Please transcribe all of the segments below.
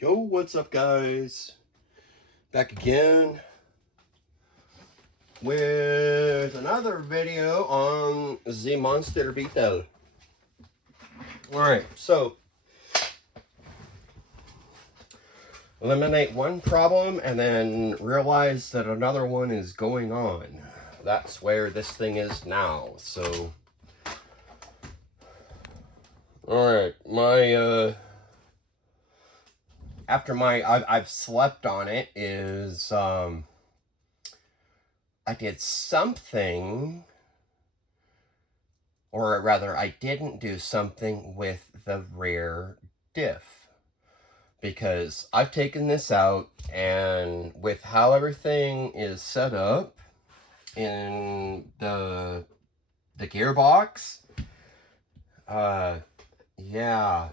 Yo, what's up, guys? Back again with another video on the Monster Beetle. Alright, so eliminate one problem and then realize that another one is going on. That's where this thing is now. So alright, I've slept on it is, I did something, or rather, I didn't do something with the rear diff. Because I've taken this out, and with how everything is set up in the gearbox, yeah,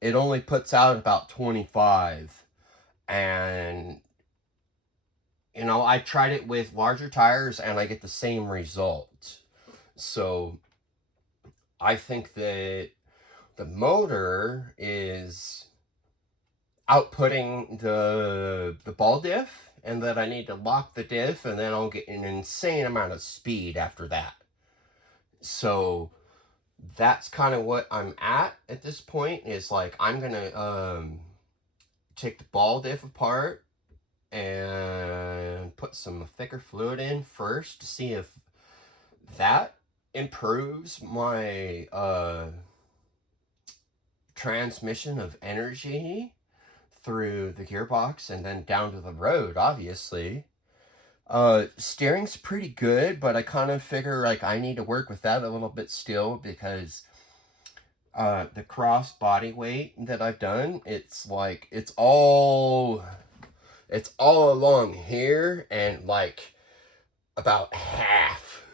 it only puts out about 25, and you know, I tried it with larger tires and I get the same result. So I think that the motor is outputting the ball diff, and that I need to lock the diff, and then I'll get an insane amount of speed after that. So that's kind of what I'm at this point, is like, I'm gonna take the ball diff apart and put some thicker fluid in first to see if that improves my transmission of energy through the gearbox and then down to the road, obviously. Steering's pretty good, but I kind of figure like I need to work with that a little bit still, because the cross body weight that I've done, it's like it's all along here, and like about half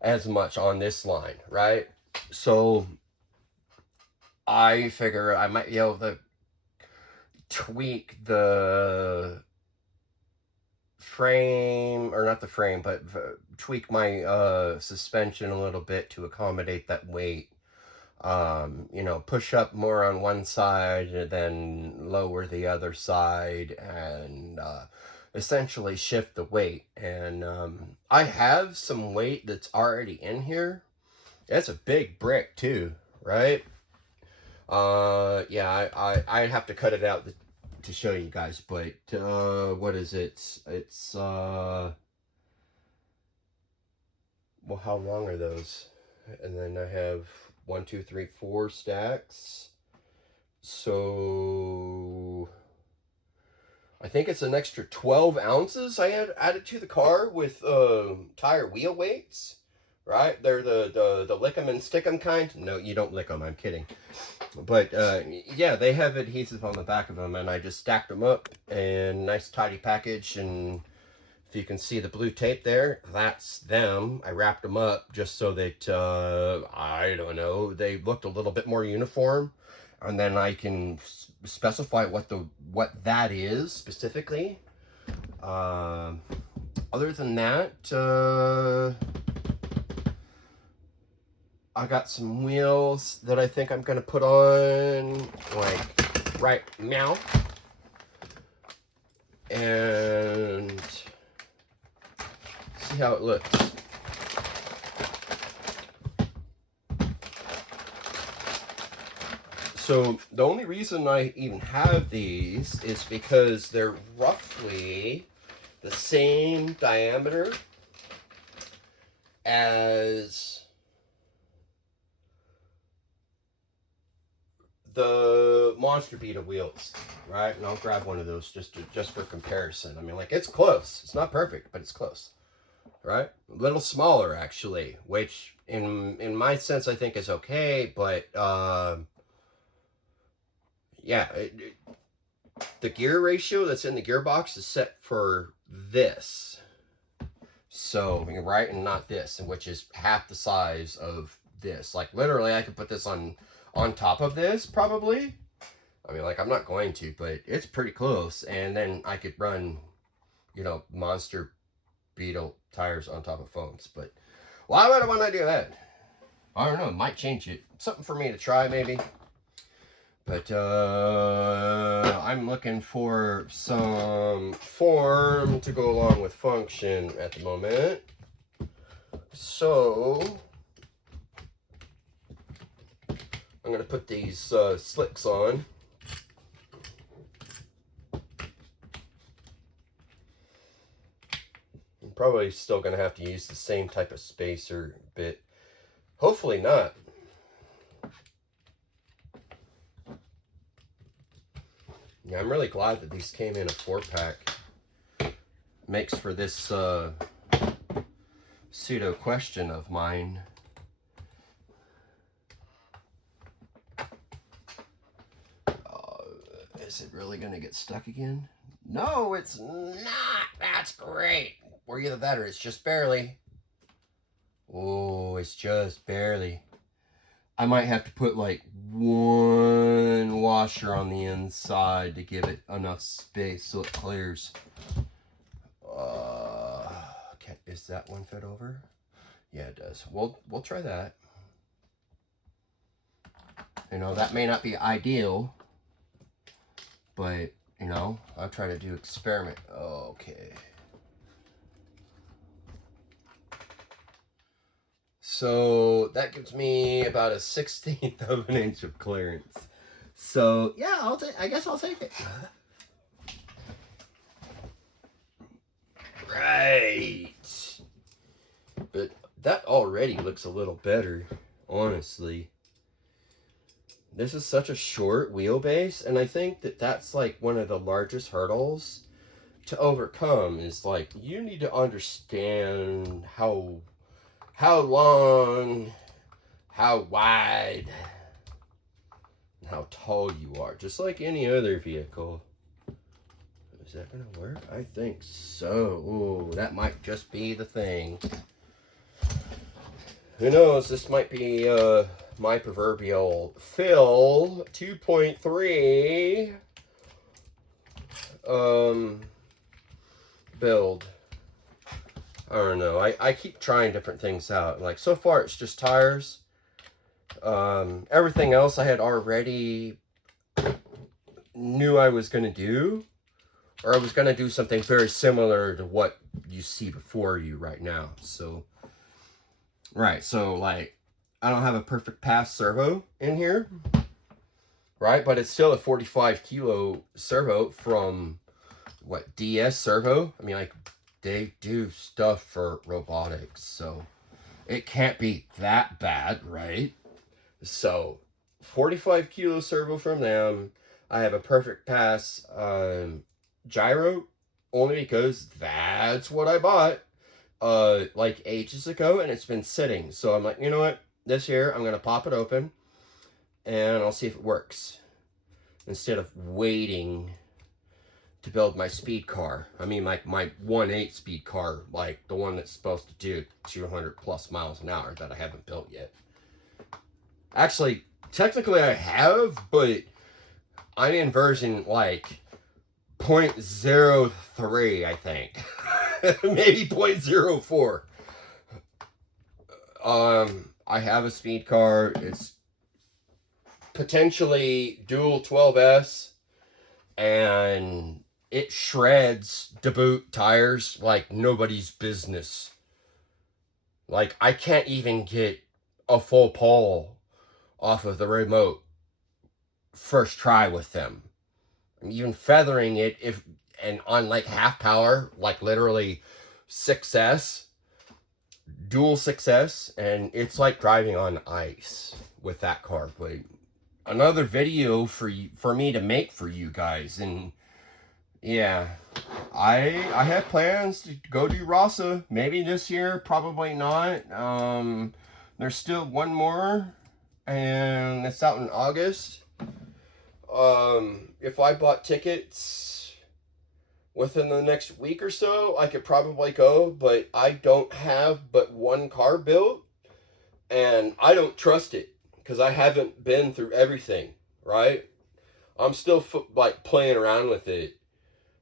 as much on this line, right? So I figure I might be able to tweak the frame, or not the frame, but tweak my suspension a little bit to accommodate that weight. You know, push up more on one side and then lower the other side, and essentially shift the weight. And I have some weight that's already in here. That's a big brick too, right? Yeah, I'd have to cut it out to show you guys, but what is it? It's well, how long are those? And then I have 1, 2, 3, 4 stacks. So I think it's an extra 12 ounces I had added to the car with tire wheel weights. Right? They're the lick 'em and stick 'em kind. No, you don't lick them. I'm kidding. But yeah, they have adhesive on the back of them, and I just stacked them up in nice tidy package. And if you can see the blue tape there, that's them. I wrapped them up just so that I don't know, they looked a little bit more uniform, and then I can specify what that is specifically. Other than that, I got some wheels that I think I'm going to put on, like, right now. And see how it looks. So, the only reason I even have these is because they're roughly the same diameter as the Monster Beetle wheels, right? And I'll grab one of those just for comparison. I mean, like, it's close. It's not perfect, but it's close, right? A little smaller, actually, which in my sense I think is okay. But yeah, the gear ratio that's in the gearbox is set for this. So, right, and not this, which is half the size of this. Like, literally, I could put this on top of this, probably. I mean, like, I'm not going to, but it's pretty close. And then I could run, you know, Monster Beetle tires on top of phones. But why would I want to do that? I don't know, it might change it. Something for me to try, maybe. But, yeah, I think I'm going to go ahead and get this started. So, the only reason I even have these is because they're roughly the same diameter as the Monster Beetle wheels, right? They're the same diameter as I'm looking for some form to go along with function at the moment. So I'm going to put these slicks on. I'm probably still going to have to use the same type of spacer bit. Hopefully not. Yeah, I'm really glad that these came in a 4-pack. Makes for this pseudo question of mine. Is it really going to get stuck again? No, it's not. That's great. Or either that or it's just barely. Oh, it's just barely. I might have to put like one washer on the inside to give it enough space so it clears. Is that one fit over? Yeah, it does. We'll try that. You know, that may not be ideal, but you know, I'll try to do experiment. Okay. So that gives me about a 1/16 of an inch of clearance. So yeah, I guess I'll take it. Right. But that already looks a little better, honestly. This is such a short wheelbase, and I think that that's like one of the largest hurdles to overcome is like you need to understand how long, how wide, and how tall you are, just like any other vehicle. Is that gonna work? I think so. Ooh, that might just be the thing. Who knows? This might be my proverbial fill 2.3 build. I don't know. I keep trying different things out. Like so far it's just tires. Everything else I had already knew I was gonna do. Or I was gonna do something very similar to what you see before you right now. So right, so like I don't have a perfect pass servo in here. Right, but it's still a 45 kilo servo from what, DS Servo? I mean, like, they do stuff for robotics, so it can't be that bad, right? So 45 kilo servo from them. I have a perfect pass gyro, only because that's what I bought like ages ago, and it's been sitting. So I'm like, you know what, this year I'm gonna pop it open and I'll see if it works instead of waiting to build my speed car. I mean, like my 1.8 speed car, like the one that's supposed to do 200 plus miles an hour that I haven't built yet. Actually, technically I have, but I'm in version like 0.03, I think. Maybe 0.04. I have a speed car. It's potentially dual 12S, and it shreds to boot tires like nobody's business. Like, I can't even get a full pull off of the remote first try with them. I'm even feathering it and on like half power, like literally 6S, dual 6S, and it's like driving on ice with that car. But another video for me to make for you guys. And yeah, I have plans to go do Rasa maybe this year, probably not. There's still one more, and it's out in August. If I bought tickets within the next week or so, I could probably go, but I don't have but one car built, and I don't trust it because I haven't been through everything, right? I'm still like playing around with it,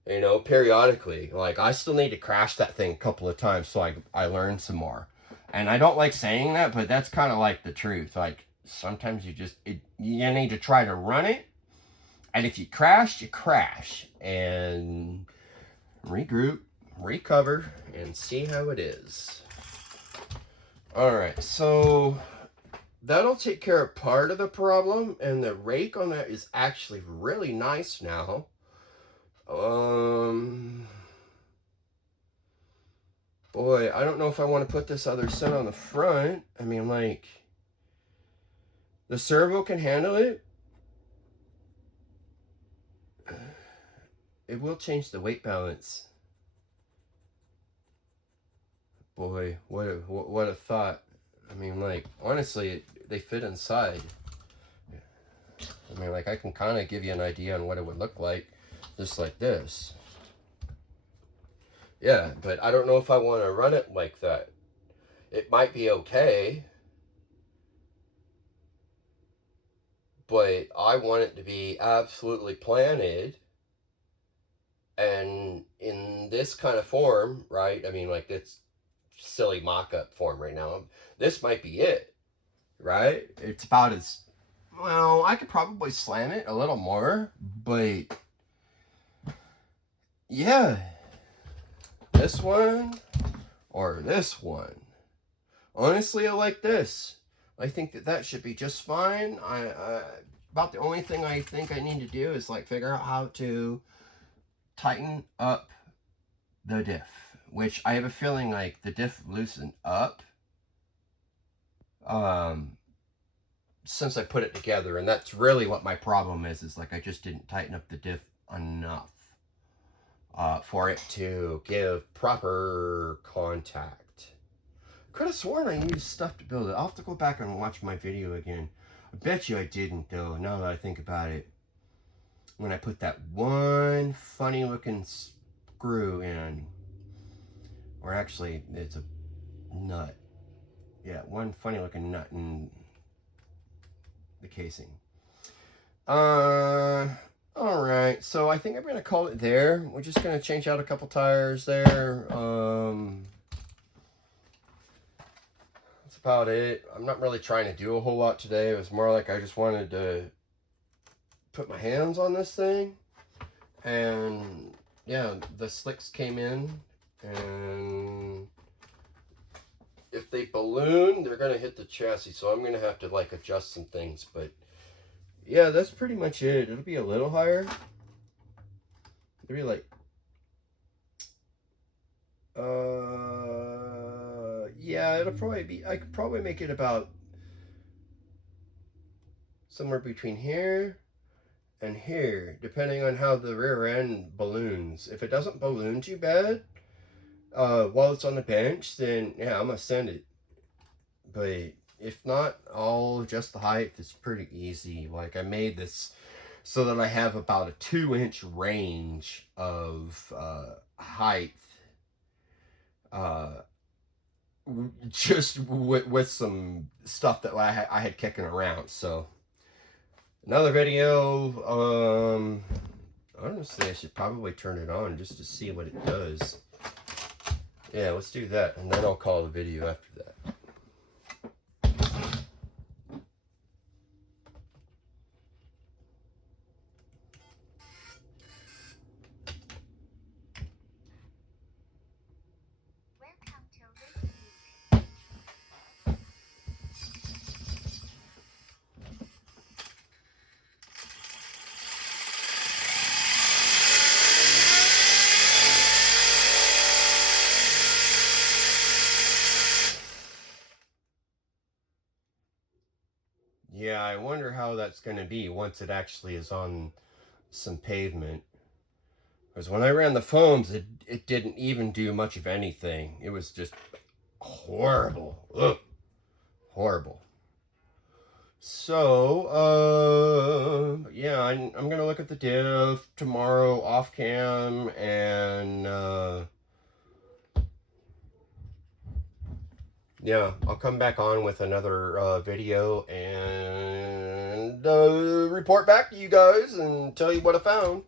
you know, periodically. Like, I still need to crash that thing a couple of times so I learn some more. And I don't like saying that, but that's kind of like the truth. Like, sometimes you need to try to run it And if you crash, you crash. And regroup, recover, and see how it is. Alright, so that'll take care of part of the problem, and the rake on that is actually really nice now. Boy, I don't know if I want to put this other set on the front. I mean, like, the servo can handle it. It will change the weight balance. Boy, what a thought. I mean, like, honestly, they fit inside. I mean, like, I can kind of give you an idea on what it would look like, just like this. Yeah, but I don't know if I want to run it like that. It might be okay, but I want it to be absolutely planted. And in this kind of form, right? I mean, like, this silly mock-up form right now, this might be it, right? It's about as, well, I could probably slam it a little more, but yeah, this one or this one. Honestly, I like this. I think that should be just fine. About the only thing I think I need to do is, like, figure out how to tighten up the diff, which I have a feeling like the diff loosened up since I put it together, and that's really what my problem is like I just didn't tighten up the diff enough for it to give proper contact. Could have sworn I used stuff to build it. I'll have to go back and watch my video again. I bet you I didn't, though, now that I think about it. When I put that one funny looking screw in, or actually it's a nut. Yeah, one funny looking nut in the casing. Alright, so I think I'm gonna call it there. We're just gonna change out a couple tires there. That's about it. I'm not really trying to do a whole lot today. It was more like I just wanted to put my hands on this thing, and yeah, the slicks came in, and if they balloon, they're gonna hit the chassis, so I'm gonna have to, like, adjust some things. But yeah, that's pretty much it. It'll be a little higher. It'll be like yeah, it'll probably be, I could probably make it about somewhere between here and here, depending on how the rear end balloons. If it doesn't balloon too bad while it's on the bench, then yeah, I'm gonna send it. But if not, I'll adjust the height. It's pretty easy. Like, I made this so that I have about a 2-inch range of height, just with some stuff that I had kicking around. So another video. Honestly, I should probably turn it on just to see what it does. Yeah, let's do that, and then I'll call the video after that. Yeah, I wonder how that's going to be once it actually is on some pavement. Because when I ran the foams, it didn't even do much of anything. It was just horrible. Ugh. Horrible. So, yeah, I'm going to look at the diff tomorrow off cam, and yeah, I'll come back on with another video and report back to you guys and tell you what I found.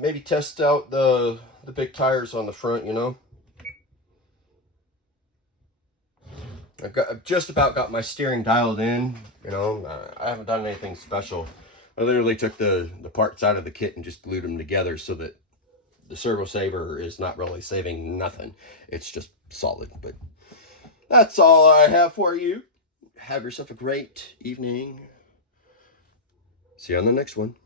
Maybe test out the big tires on the front, you know. I've just about got my steering dialed in, you know. I haven't done anything special. I literally took the parts out of the kit and just glued them together so that the servo saver is not really saving nothing. It's just solid. But that's all I have for you. Have yourself a great evening. See you on the next one.